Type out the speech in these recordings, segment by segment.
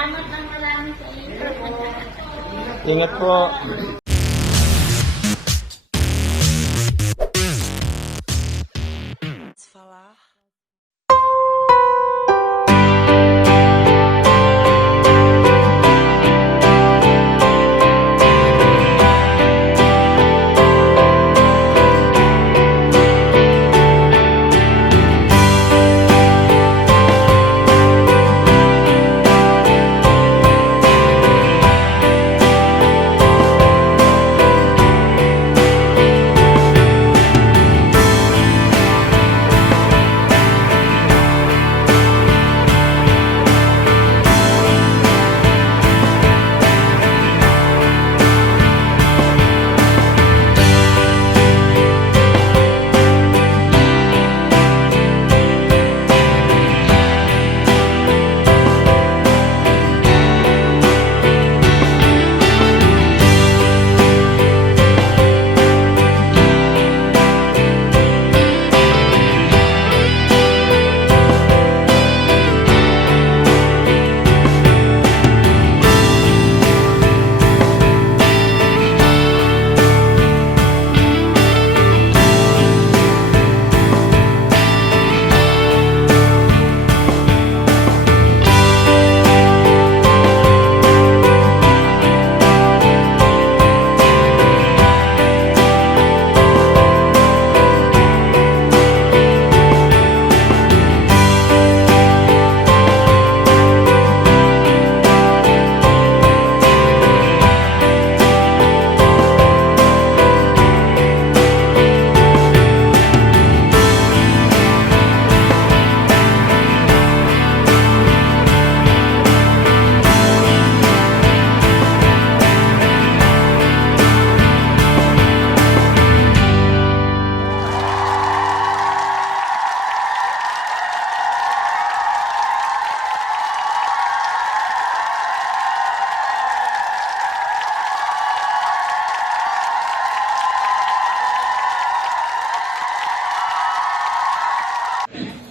Salamat ng marami sa iyo. Ingat po. Falar.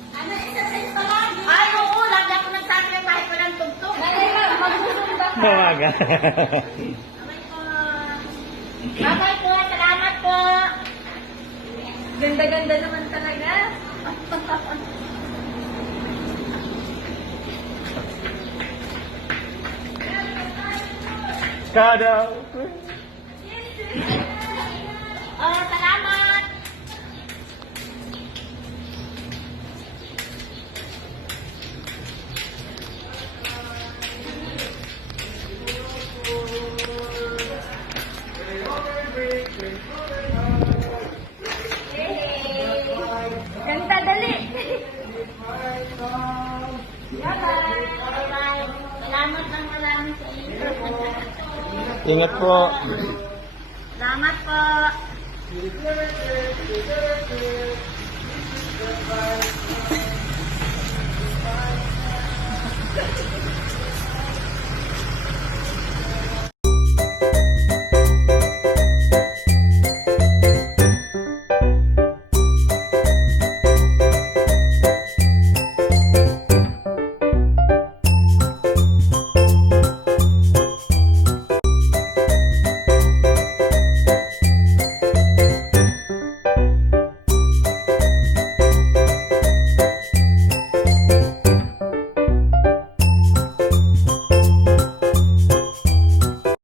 Ano, exercise pa lang? Ay, oo. Lagi ako nagsabi ng kahit walang tugtog. Magsusunod ako. Mawaga. Bye po. Bye po. Salamat po. Ganda-ganda naman talaga. Kada. Oh, salamat. Ganda, dali. Bye-bye. Salamat ng marami sa iyo. Ingat po. Salamat po.